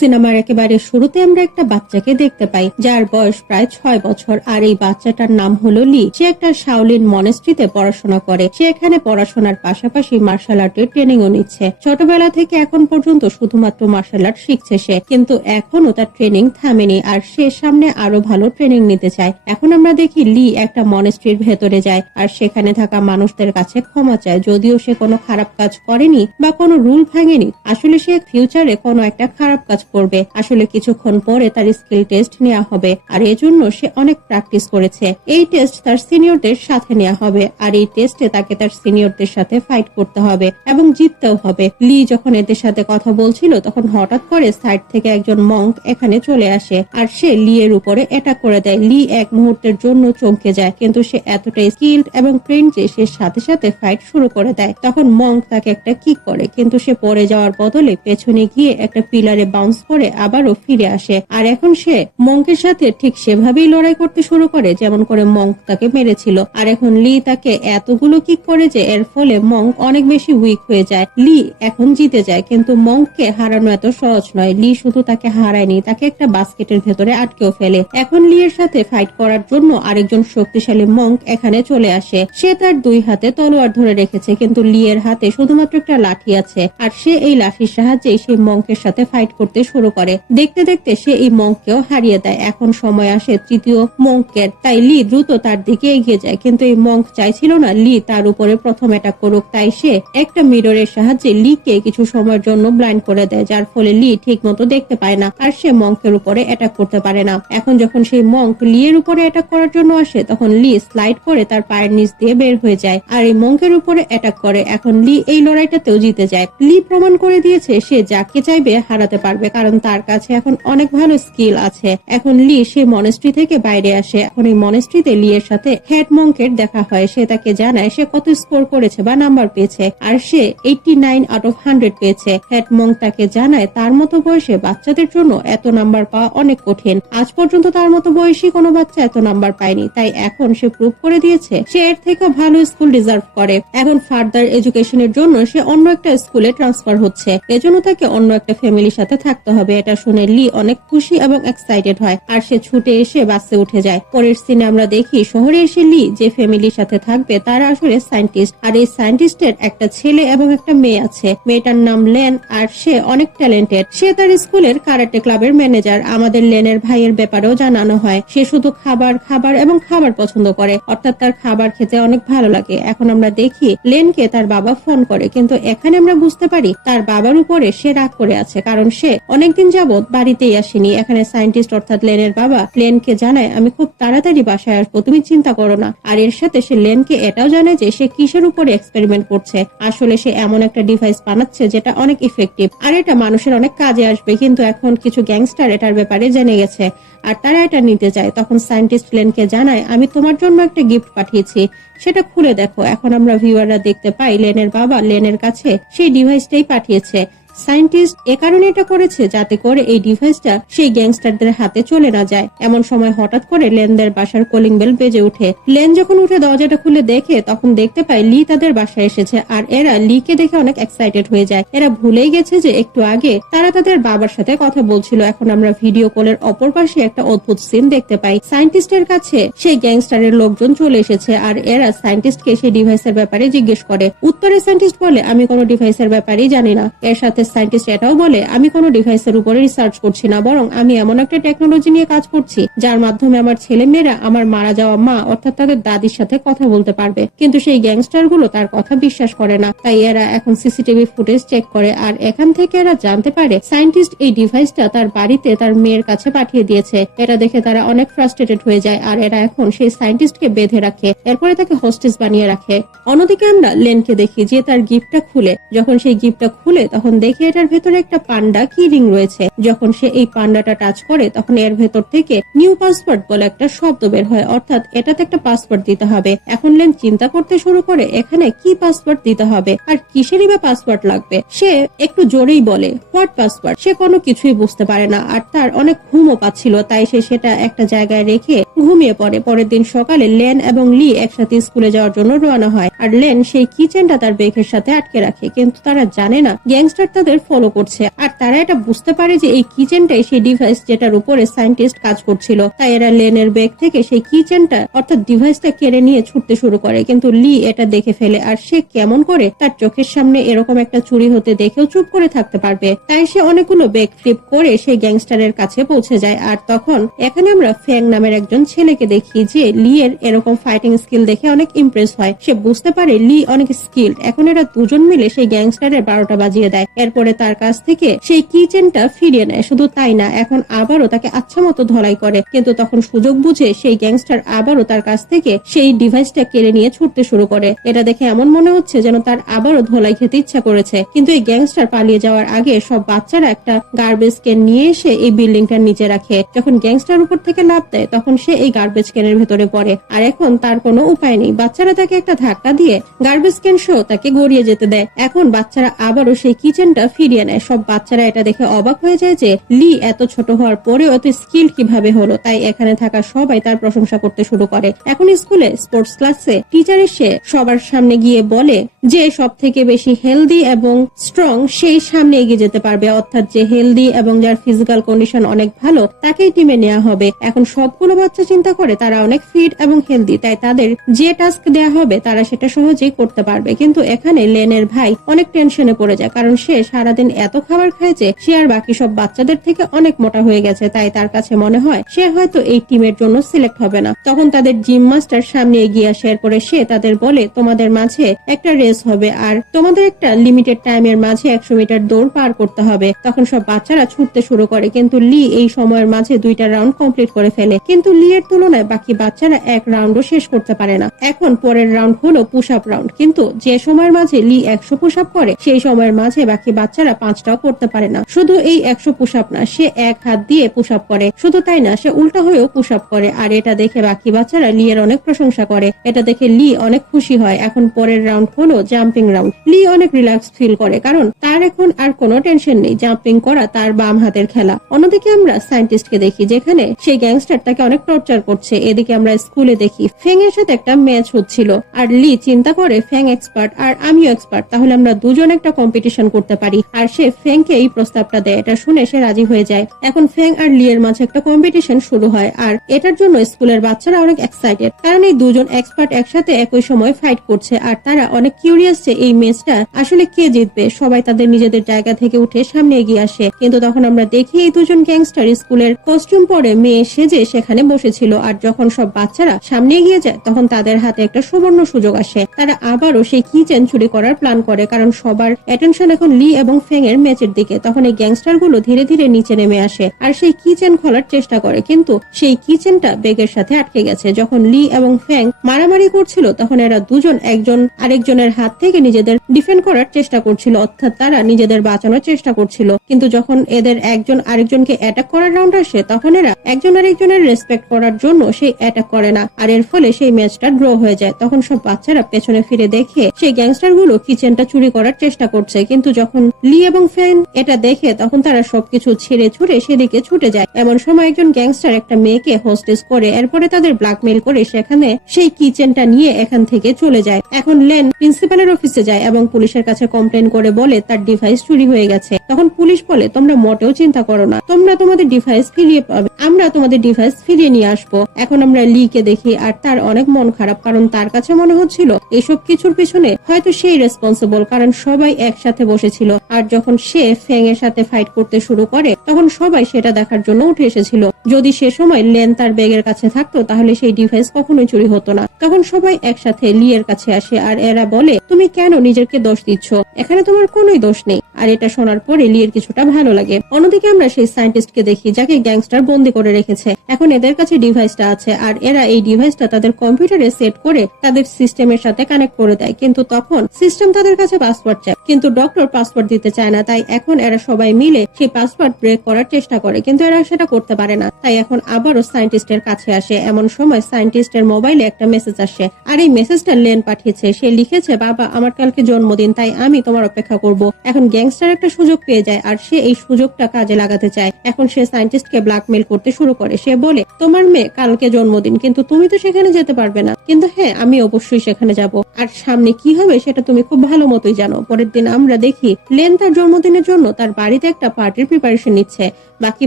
সিনেমার একেবারে শুরুতে আমরা একটা বাচ্চাকে দেখতে পাই যার বয়স প্রায় 6 বছর। আর এই বাচ্চাটার নাম হলো লি। সে একটা শাওলিন মনেস্ট্রিতে পড়াশোনা করে। সে এখানে পড়াশোনার পাশাপাশি মার্শাল আর্টের ট্রেনিংও নিচ্ছে। ছোটবেলা থেকে এখন পর্যন্ত শুধুমাত্র মার্শাল আর্ট শিখছে সে, কিন্তু এখনো তার ট্রেনিং থামেনি আর সে সামনে আরো ভালো ট্রেনিং নিতে চায়। এখন আমরা দেখি লি একটা মনেস্ট্রির ভেতরে যায় আর সেখানে থাকা মানুষদের কাছে ক্ষমা চায়। যদিও সে কোনো খারাপ কাজ করেনি বা কোনো রুল ভাঙেনি, আসলে সে ফিউচারে কোনো একটা খারাপ কাজ করবে। আসলে কিছুক্ষণ পরে তার স্কিল টেস্ট নেওয়া হবে আর এজন্য সে অনেক প্র্যাকটিস করেছে। এই টেস্ট তার সিনিয়রদের সাথে নেওয়া হবে আর এই টেস্টে তাকে তার সিনিয়রদের সাথে ফাইট করতে হবে এবং জিততেও হবে। লি যখন এদের সাথে কথা বলছিল তখন হঠাৎ করে সাইড থেকে একজন মঙ্ক এখানে চলে আসে আর সে লি এর উপরে অ্যাটাক করে দেয়। লি এক মুহূর্তের জন্য চমকে যায়, কিন্তু সে এতটাই স্কিলড এবং ট্রেন্ড যে সে সাথে সাথে ফাইট শুরু করে দেয়। তখন মঙ্ক তাকে একটা কিক করে, কিন্তু সে পড়ে যাওয়ার বদলে পেছনে গিয়ে একটা পিলারে বাউন্স করে আবারও ফিরে আসে। আর এখন সে মঙ্কের সাথে ঠিক সেভাবেই লড়াই করতে শুরু করে যেমন করে মঙ্ক তাকে মেরেছিল। আর এখন লি তাকে এতগুলো কিক করে যে এর ফলে মঙ্ক অনেক বেশি উইক হয়ে যায়। লি এখন জিতে যায়, কিন্তু মঙ্ককে হারানো এত সহজ নয়। লি শুধু তাকে হারায়নি, তাকে একটা বাস্কেটের ভেতরে আটকেও ফেলে। এখন লি এর সাথে ফাইট করার জন্য আরেকজন শক্তিশালী মঙ্ক এখানে চলে আসে। সে তার দুই হাতে তলোয়ার ধরে রেখেছে, কিন্তু লি এর হাতে শুধুমাত্র একটা লাঠি আছে আর সে এই লাঠির সাহায্যে সেই মঙ্কের সাথে ফাইট করতে শুরু করে। দেখতে দেখতে সে এই মঙ্ককেও হারিয়ে দেয়। এখন সময় আসে তৃতীয় মঙ্কের, তাই লি দ্রুত তার দিকে এগিয়ে যায়, কিন্তু এই মঙ্ক চাইছিল না লি তার উপরে প্রথম অ্যাটাক করুক। তাই সে একটা মিররের সাহায্যে লিকে কিছু সময়ের জন্য ব্লাইন্ড করে দেয়, যার ফলে লি ঠিক মতো দেখতে পায় না আর সে মঙ্কের উপরে অ্যাটাক করতে পারে না। এখন যখন সেই মঙ্ক লি এর উপরে অ্যাটাক করার জন্য আসে তখন লি স্লাইড করে তার পায়ের নিচ দিয়ে বের হয়ে যায় আর এই মঙ্কের উপরে অ্যাটাক করে। এখন লি এই লড়াইটাতেও জিতে যায়। লি প্রমাণ করে দিয়েছে সে যাকে চাইবে হারাতে পারবে, কারণ তার কাছে এখন অনেক ভালো স্কিল আছে। এখন লি সেই মনেস্ট্রি থেকে বাইরে আসে। এখন এই মনেস্ট্রিতে লি এর সাথে হেড মঙ্কের দেখা হয়। সে তাকে জানায় সে কত স্কোর করেছে বা নাম্বার পেয়েছে আর সে 89 আউট অফ 100 পেয়েছে। হেড মঙ্ক তাকে জানায় তার মতো বয়সে বাচ্চাদের জন্য এত নাম্বার পাওয়া অনেক কঠিন। আজ পর্যন্ত তার মতো বয়সী কোনো বাচ্চা এত নাম্বার পায়নি, তাই এখন সে প্রুভ করে দিয়েছে সে এর থেকে ভালো স্কুল ডিজার্ভ করে। এখন ফার্দার এডুকেশনের জন্য সে অন্য একটা স্কুলে ট্রান্সফার হচ্ছে, এজন্য তাকে অন্য একটা ফ্যামিলির সাথে থাকতে হবে। এটা শুনে লি অনেক খুশি এবং এক্সাইটেড হয় আর সে ছুটে এসে বাসে উঠে যায়। পরের সিনে আমরা দেখি শহরে এসে লি যে ফ্যামিলির সাথে থাকবে তারা আসলে সায়েন্টিস্ট আর এই সায়েন্টিস্টের একটা ছেলে এবং একটা মেয়ে আছে। মেয়েটার নাম লেন আর সে অনেক ট্যালেন্টেড। সে তার স্কুলের কারাটে ক্লাবের ম্যানেজার। আমাদের লেনের ভাইয়ের ব্যাপারেও জানানো হয় সে শুধু খাবার খাবার এবং খাবার পছন্দ করে, অর্থাৎ তার খাবার খেতে অনেক ভালো লাগে। এখন আমরা দেখি লেনকে তার বাবা ফোন করে, কিন্তু এখানে আমরা বুঝতে পারি তার বাবার উপরে সে রাগ করে আছে, কারণ সে অনেকদিন যাবৎ বাড়িতেই আসেনি। এখানে সায়েন্টিস্ট অর্থাৎ লেনের বাবা লেনকে জানায় আমি খুব তাড়াতাড়ি বাসায় আসবো, তুমি চিন্তা করো না। আর এর সাথে সে লেনকে এটাও জানে যে সে কিসের উপরে এক্সপেরিমেন্ট করছে। আসলে সে এমন একটা ডিভাইস বানাচ্ছে যেটা অনেক ইফেক্টিভ আর এটা মানুষের অনেক কাজে আসবে, কিন্তু এখন কিছু গ্যাংস্টার এটার ব্যাপারে জেনে গেছে আর তারা এটা নিতে চায়। তখন সায়েন্টিস্ট লেনকে জানায় আমি তোমার জন্য একটা গিফট পাঠিয়েছি, সেটা খুলে দেখো। এখন আমরা ভিউয়াররা দেখতে পাই লেনের বাবা লেনের কাছে সেই ডিভাইসটাই পাঠিয়েছে। সায়েন্টিস্ট এ কারণে এটা করেছে যাতে করে এই ডিভাইসটা সেই গ্যাংস্টারদের হাতে চলে না যায়। এমন সময় হঠাৎ করে লেনদের বাসার কলিং বেল বেজে উঠে। লেন যখন উঠে দরজাটা খুলে দেখে তখন দেখতে পায় লি তাদের বাসায় এসেছে আর এরা লিকে দেখে অনেক এক্সাইটেড হয়ে যায়। এরা ভুলেই গেছে যে একটু আগে তারা তাদের বাবার সাথে কথা বলছিল। এখন আমরা ভিডিও কলের অপর পাশে একটা অদ্ভুত সিন দেখতে পাই। সায়েন্টিস্টের কাছে সেই গ্যাংস্টারের লোকজন চলে এসেছে আর এরা সায়েন্টিস্টকে সেই ডিভাইসের ব্যাপারে জিজ্ঞেস করে। উত্তরে সায়েন্টিস্ট বলে আমি কোনো ডিভাইসের ব্যাপারেই জানি না। এর সাথে সায়েন্টিস্ট এটাও বলে আমি কোনো ডিভাইসের উপরে রিসার্চ করছি না, বরং আমি এমন একটা টেকনোলজি নিয়ে কাজ করছি যার মাধ্যমে আমার ছেলে মেয়েরা আমার মারা যাওয়া মা অর্থাৎ তাদের দাদির সাথে কথা বলতে পারবে। কিন্তু সেই গ্যাংস্টার গুলো তার কথা বিশ্বাস করে না, তাই এরা এখন সিসিটিভি ফুটেজ চেক করে আর এখান থেকে এরা জানতে পারে সায়েন্টিস্ট এই ডিভাইসটা তার বাড়িতে তার মেয়ের কাছে পাঠিয়ে দিয়েছে। এটা দেখে তারা অনেক ফ্রাস্ট্রেটেড হয়ে যায় আর এরা এখন সেই সায়েন্টিস্টকে বেঁধে রাখে, এরপরে তাকে হোস্টেজ বানিয়ে রাখে। অন্যদিকে আমরা লেনকে দেখি যে তার গিফটটা খুলে। যখন সেই গিফটটা খুলে তখন দেখি এটার ভেতরে একটা পান্ডা কি রিং রয়েছে। যখন সে এই পান্ডাটা টাচ করে তখন এর ভেতর থেকে নিউ পাসওয়ার্ড বলে একটা শব্দ বের হয়, অর্থাৎ এটাতে একটা পাসওয়ার্ড দিতে হবে। এখন লেন চিন্তা করতে শুরু করে এখানে কি পাসওয়ার্ড দিতে হবে আর কিসেরই বা পাসওয়ার্ড লাগবে। সে একটু জোরেই বলে হোয়াট পাসওয়ার্ড। সে কোনো কিছুই বুঝতে পারে না আর তার অনেক ঘুমও পাচ্ছিল, তাই সে সেটা একটা জায়গায় রেখে ঘুমিয়ে পড়ে। পরের দিন সকালে লেন এবং লি একসাথে স্কুলে যাওয়ার জন্য রওনা হয় আর লেন সেই কিচেনটা তার ব্যাগের সাথে আটকে রাখে, কিন্তু তারা জানে না গ্যাংস্টার তাদের বাচ্চাদের ফলো করছে। আর তারা এটা বুঝতে পারে যে এই কিচেনটাই সেই ডিভাইস যেটার উপরে সায়েন্টিস্ট কাজ করছিল। তাই এরা লেনের ব্যাগ থেকে সেই কিচেনটা অর্থাৎ ডিভাইসটা কেড়ে নিয়ে ছুটতে শুরু করে। কিন্তু লি এটা দেখে ফেলে আর সে কেমন করে তার চোখের সামনে এরকম একটা চুরি হতে দেখেও চুপ করে থাকতে পারবে। তাই সে অনেকগুলো ব্যাগ ফ্লিপ করে সেই গ্যাংস্টারের কাছে পৌঁছে যায়। আর তখন এখানে আমরা ফ্যাং নামের একজন ছেলেকে দেখি যে লি এর এরকম ফাইটিং স্কিল দেখে অনেক ইমপ্রেস হয়। সে বুঝতে পারে লি অনেক স্কিলড। এখন এরা দুজন মিলে সেই গ্যাংস্টারের 12টা বাজিয়ে দেয়। এরপরে তার কাছ থেকে সেই কিচেনটা ফিরিয়ে নেয়। শুধু তাই না, এখন আবারও তাকে আচ্ছা মতো ধলাই করে। কিন্তু তখন সুযোগ বুঝে সেই গ্যাংস্টার আবারও তার কাছ থেকে সেই ডিভাইসটা কেড়ে নিয়ে ছুটতে শুরু করে। এটা দেখে এমন মনে হচ্ছে যেন তার আবারও ধলাই খেতে ইচ্ছা করেছে। কিন্তু এই গ্যাংস্টার পালিয়ে যাওয়ার আগে সব বাচ্চারা একটা গার্বেজ ক্যান নিয়ে এসে এই বিল্ডিংটার নিচে রাখে। যখন গ্যাংস্টার উপর থেকে লাফ দেয় তখন সে এই গার্বেজ ক্যানের ভেতরে পড়ে। আর এখন তার কোনো উপায় নেই। বাচ্চারা তাকে একটা ধাক্কা দিয়ে গার্বেজ ক্যান সহ তাকে গড়িয়ে যেতে দেয়। এখন বাচ্চারা আবারও সেই কিচেনটা ফিরিয়ে নেয়। সব বাচ্চারা এটা দেখে অবাক হয়ে যায় যে লি এত ছোট হওয়ার পরেও এত স্কিল কিভাবে হলো। তাই এখানে থাকা সবাই তার প্রশংসা করতে শুরু করে। এখন স্কুলে স্পোর্টস ক্লাসে টিচার এসে সবার সামনে গিয়ে বলে যে সব থেকে বেশি হেলদি এবং স্ট্রং সেই সামনে এগিয়ে যেতে পারবে, অর্থাৎ যে হেলদি এবং যার ফিজিক্যাল কন্ডিশন অনেক ভালো তাকেই টিমে নেওয়া হবে। এখন সবগুলো বাচ্চা চিন্তা করে তারা অনেক ফিট এবং হেলদি, তাই তাদের যে টাস্ক দেয়া হবে তারা সেটা সহজেই করতে পারবে। কিন্তু এখানে লেনের ভাই অনেক টেনশনে পড়ে যায়, কারণ সে সারাদিন এত খাবার খায় যে সে আর বাকি সব বাচ্চাদের থেকে অনেক মোটা হয়ে গেছে। তাই তার কাছে মনে হয় সে হয়তো এই টিমের জন্য সিলেক্ট হবে না। তখন তাদের জিম মাস্টার সামনে এগিয়ে আসে। এরপরে সে তাদের বলে তোমাদের মাঝে একটা রেস হবে আর তোমাদের একটা লিমিটেড টাইমের মাঝে 100 মিটার দৌড় পার করতে হবে। তখন সব বাচ্চারা ছুটতে শুরু করে, কিন্তু লি এই সময়ের মাঝে 2টা রাউন্ড কমপ্লিট করে ফেলে। কিন্তু লি এর তুলনায় বাকি বাচ্চারা এক রাউন্ডও শেষ করতে পারে না। এখন পরের রাউন্ড হলো পুশ আপ রাউন্ড, কিন্তু যে সময়ের মাঝে লি 100 পুশ আপ করে সেই সময়ের মাঝে বাকি বাচ্চারা 5টাও করতে পারে না। শুধু এই 100 পুশ আপ না, সে এক হাত দিয়ে পুশ আপ করে। শুধু তাই না, সে উল্টা হয়েও পুশ আপ করে। আর এটা দেখে বাকি বাচ্চারা লি এর অনেক প্রশংসা করে। এটা দেখে লি অনেক খুশি হয়। এখন পরের রাউন্ড হলো জাম্পিং রাউন্ড। লি অনেক রিল্যাক্স ফিল করে, কারণ তার এখন আর কোনো টেনশন নেই। জাম্পিং করা তার বাম হাতের খেলা। অন্যদিকে আমরা সায়েন্টিস্টকে দেখি যেখানে সেই গ্যাংস্টার তাকে অনেক টর্চার করছে। এদিকে আমরা স্কুলে দেখি ফেং এর সাথে একটা ম্যাচ হচ্ছিল আর লি চিন্তা করে ফ্যাং এক্সপার্ট আর আমিও এক্সপার্ট, তাহলে আমরা দুজন একটা কম্পিটিশন করতে পারি। আর সে ফ্যাংকে এই প্রস্তাবটা দেয়। এটা শুনে সে রাজি হয়ে যায়। এখন ফ্যাং আর লি এর মাঝে একটা কম্পিটিশন শুরু হয়। আর এটার জন্য স্কুলের বাচ্চারা অনেক এক্সাইটেড, কারণ এই দুজন এক্সপার্ট একসাথে একই সময় ফাইট করছে। আর তারা অনেক কিউরিয়াস যে এই ম্যাচটা আসলে কে জিতবে। সবাই তাদের নিজেদের জায়গা থেকে উঠে সামনে এগিয়ে আসে। কিন্তু তখন আমরা দেখি এই দুজন গ্যাংস্টার স্কুলের কস্টিউম পরে মেয়ে সেজে সেখানে বসেছিল। আর যখন সব বাচ্চারা সামনে এগিয়ে যায় তখন তাদের হাতে একটা সুবর্ণ সুযোগ আসে। তারা আবারও সেই কিচেন চুরি করার প্ল্যান করে, কারণ সবার অ্যাটেনশন এখন লি এবং ফেং এর ম্যাচের দিকে। তখন এই গ্যাংস্টার গুলো ধীরে ধীরে নিচে নেমে আসে আর সেই কিচেন খোলার চেষ্টা করে, কিন্তু সেই কিচেনটা ব্যাগের সাথে আটকে গেছে। যখন লি এবং ফ্যাং মারামারি করছিল তখন এরা দুজন একজন আরেকজনের হাত থেকে নিজেদের ডিফেন্ড করার চেষ্টা করছিল, অর্থাৎ তারা নিজেদের বাঁচানোর চেষ্টা করছিল। কিন্তু যখন এদের একজন আরেকজনকে অ্যাটাক করার রাউন্ড আসে তখন এরা একজন আরেকজনের রেসপেক্ট করার জন্য সেই অ্যাটাক করে না। আর এর ফলে সেই ম্যাচটা ড্র হয়ে যায়। তখন সব বাচ্চারা পেছনে ফিরে দেখে সেই গ্যাংস্টার গুলো কিচেনটা চুরি করার চেষ্টা করছে। কিন্তু যখন লি এবং ফ্যাং এটা দেখে তখন তারা সবকিছু ছেড়ে ছুড়ে সেদিকে ছুটে যায়। এমন সময় একজন গ্যাংস্টার একটা মেয়েকে হোস্টেস করে এরপরে তাদের ব্ল্যাকমেইল করে সেখানে সেই কিচেনটা নিয়ে এখান থেকে চলে যায়। এখন লেন প্রিন্সিপালের অফিসে যায় এবং পুলিশের কাছে কমপ্লেন করে বলে তার ডিভাইস চুরি হয়ে গেছে। তখন পুলিশ বলে তোমরা মোটেও চিন্তা করো না, তোমরা তোমাদের ডিভাইস ফিরিয়ে পাবে, আমরা তোমাদের ডিভাইস ফিরিয়ে নিয়ে আসবো। এখন আমরা লি কে দেখি আর তার অনেক মন খারাপ, কারণ তার কাছে মনে হচ্ছিল এসব কিছুর পিছনে হয়তো সেই রেসপন্সিবল, কারণ সবাই একসাথে বসেছিল। আর যখন সে ফ্যাং এর সাথে ফাইট করতে শুরু করে তখন সবাই সেটা দেখার জন্য উঠে এসেছিল। যদি সে সময় লেন তার ব্যাগের কাছে থাকতো তাহলে সেই ডিভাইস কখনোই চুরি হতো না। তখন সবাই একসাথে লি এর কাছে আসে আর এরা বলে তুমি কেন নিজেকে দোষ দিচ্ছ, এখানে তোমার কোনোই দোষ নেই। আর এটা শোনার পরে লি এর কিছুটা ভালো লাগে। অন্যদিকে আমরা সেই সায়েন্টিস্টকে দেখি যাকে গ্যাংস্টার বন্দি করে রেখেছে। এখন এদের কাছে ডিভাইসটা আছে আর এরা এই ডিভাইসটা তাদের কম্পিউটারে সেট করে তাদের সিস্টেমের সাথে কানেক্ট করে দেয়। কিন্তু তখন সিস্টেম তাদের কাছে পাসওয়ার্ড চায়, কিন্তু ডক্টর পাসওয়ার্ড দিতে চায় না। তাই এখন এরা সবাই মিলে সেই পাসওয়ার্ড ব্রেক করার চেষ্টা করে, কিন্তু এরা সেটা করতে পারে না। তাই এখন আবারও সায়েন্টিস্টের কাছে আসে। এমন সময় সায়েন্টিস্টের মোবাইলে একটা মেসেজ আসে আর এই মেসেজটা লেন পাঠিয়েছে। সে লিখেছে বাবা আমার কালকে জন্মদিন, তাই আমি তোমার অপেক্ষা করব। এখন গ্যাংস্টার একটা সুযোগ পেয়ে যায় আর সে এই সুযোগটা কাজে লাগাতে চায়। এখন সে সায়েন্টিস্টকে ব্ল্যাকমেইল করতে শুরু করে। সে বলে তোমার মেয়ে কালকে জন্মদিন, কিন্তু তুমি তো সেখানে যেতে পারবে না। কিন্তু হ্যাঁ আমি অবশ্যই সেখানে যাব, আর সামনে কি হবে সেটা তুমি খুব ভালো মতোই জানো। পরের দিন আমরা দেখি লেন তার জন্মদিনের জন্য তার বাড়িতে একটা পার্টির প্রিপারেশন নিচ্ছে। বাকি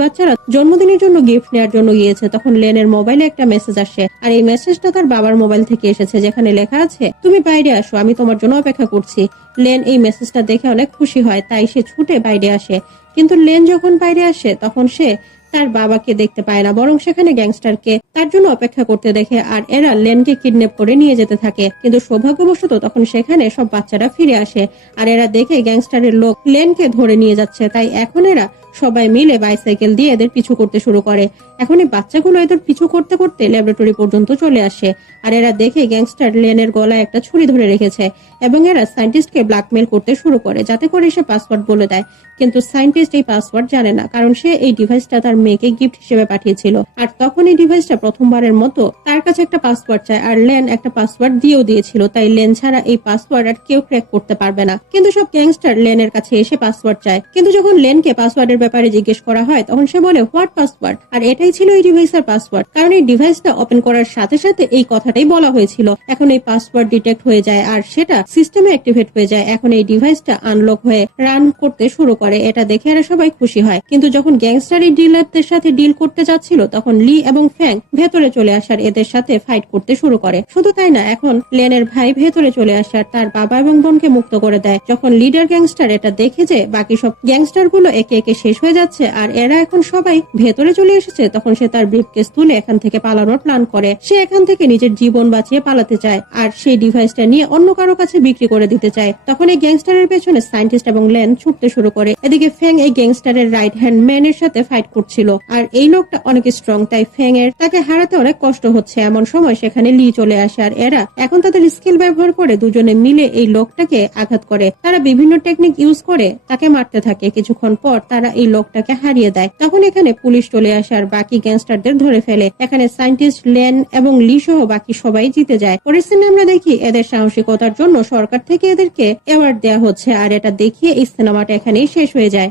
বাচ্চারা জন্মদিনের জন্য গিফট নেওয়ার জন্য গিয়েছে। তখন লেনের মোবাইলে একটা মেসেজ আসে, আর এই মেসেজটা তার বাবার মোবাইল থেকে এসেছে, যেখানে লেখা আছে, তুমি বাইরে আসো, আমি তোমার জন্য অপেক্ষা করছি। লেন এই মেসেজটা দেখে অনেক খুশি হয়, তাই সে ছুটে বাইরে আসে। কিন্তু লেন যখন বাইরে আসে তখন সে তার বাবাকে দেখতে পায় না, বরং সেখানে গ্যাংস্টারকে তার জন্য অপেক্ষা করতে দেখে, আর এরা লেনকে কিডন্যাপ করে নিয়ে যেতে থাকে। কিন্তু সৌভাগ্যবশত তখন সেখানে সব বাচ্চারা ফিরে আসে, আর এরা দেখে গ্যাংস্টারের লোক লেনকে ধরে নিয়ে যাচ্ছে। তাই এখন এরা সবাই মিলে বাইসাইকেল দিয়ে এদের পিছু করতে শুরু করে। এখন এই বাচ্চাগুলো এদের পিছু করতে করতে ল্যাবরেটরি পর্যন্ত চলে আসে, আর এরা দেখে গ্যাংস্টার লেনের গলায় একটা ছুরি ধরে রেখেছে, এবং এরা সায়েন্টিস্টকে ব্ল্যাকমেল করতে শুরু করে যাতে করে সে পাসওয়ার্ড বলে দেয়। কিন্তু সায়েন্টিস্ট এই পাসওয়ার্ড জানে না, কারণ সে এই ডিভাইসটা তার মেয়েকে গিফট হিসেবে পাঠিয়েছিল। আর তখন এই ডিভাইসটা প্রথমবারের মতো তার কাছে একটা পাসওয়ার্ড চায়, আর লেন একটা পাসওয়ার্ড দিয়েও দিয়েছিল। তাই লেন ছাড়া এই পাসওয়ার্ড আর কেউ ক্র্যাক করতে পারবে না। কিন্তু সব গ্যাংস্টার লেনের কাছে এসে পাসওয়ার্ড চায়, কিন্তু যখন লেনকে পাসওয়ার্ডের ব্যাপারে জিজ্ঞেস করা হয় তখন সে বলে, হোয়াট পাসওয়ার্ড? আর এটাই ছিল এই ডিভাইসের পাসওয়ার্ড, কারণ এই ডিভাইসটা ওপেন করার সাথে সাথে এই কথাটাই বলা হয়েছিল। এখন এই পাসওয়ার্ড ডিটেক্ট হয়ে যায় আর সেটা সিস্টেমে অ্যাক্টিভেট হয়ে যায়। এখন এই ডিভাইসটা আনলক হয়ে রান করতে শুরু করে। এটা দেখে এরা সবাই খুশি হয়। কিন্তু যখন গ্যাংস্টার এই ডিলারদের সাথে ডিল করতে যাচ্ছিল তখন লি এবং ফ্যাং ভেতরে চলে আসার এদের সাথে ফাইট করতে শুরু করে। শুধু তাই না, এখন লেনের ভাই ভেতরে চলে আসার তার বাবা এবং বোনকে মুক্ত করে দেয়। যখন লিডার গ্যাংস্টার এটা দেখে যে বাকি সব গ্যাংস্টার গুলো একে একে শেষ হয়ে যাচ্ছে আর এরা এখন সবাই ভেতরে চলে এসেছে, তখন সে তার ব্রিফকেস তুলে এখান থেকে পালানোর প্ল্যান করে। সে এখান থেকে নিজের জীবন বাঁচিয়ে পালাতে চায় আর সেই ডিভাইসটা নিয়ে অন্য কারো কাছে বিক্রি করে দিতে চায়। তখন এই গ্যাংস্টারের পেছনে সায়েন্টিস্ট এবং লেন ছুটতে শুরু করে। এদিকে ফ্যাং এই গ্যাংস্টারের রাইট হ্যান্ড ম্যানের সাথে ফাইট করছিল, আর এই লোকটা অনেক স্ট্রং, তাই ফ্যাং এর তাকে হারাতে অনেক কষ্ট হচ্ছে। এমন সময় সেখানে লি চলে আসে, আর এরা এখন তাদের স্কিল ব্যবহার করে দুজনে মিলে এই লোকটাকে আঘাত করে। তারা বিভিন্ন টেকনিক ইউজ করে তাকে মারতে থাকে। কিছুক্ষণ পর তারা এই লোকটাকে হারিয়ে দেয়। তখন এখানে পুলিশ চলে আসে আর বাকি গ্যাংস্টারদের ধরে ফেলে। এখানে সায়েন্টিস্ট, লেন এবং লি সহ বাকি সবাই জিতে যায়। পরের সিনে আমরা দেখি এদের সাহসিকতার জন্য সরকার থেকে এদেরকে অ্যাওয়ার্ড দেওয়া হচ্ছে, আর এটা দেখিয়ে এই সিনেমাটা এখানেই শেষ হয়ে যায়।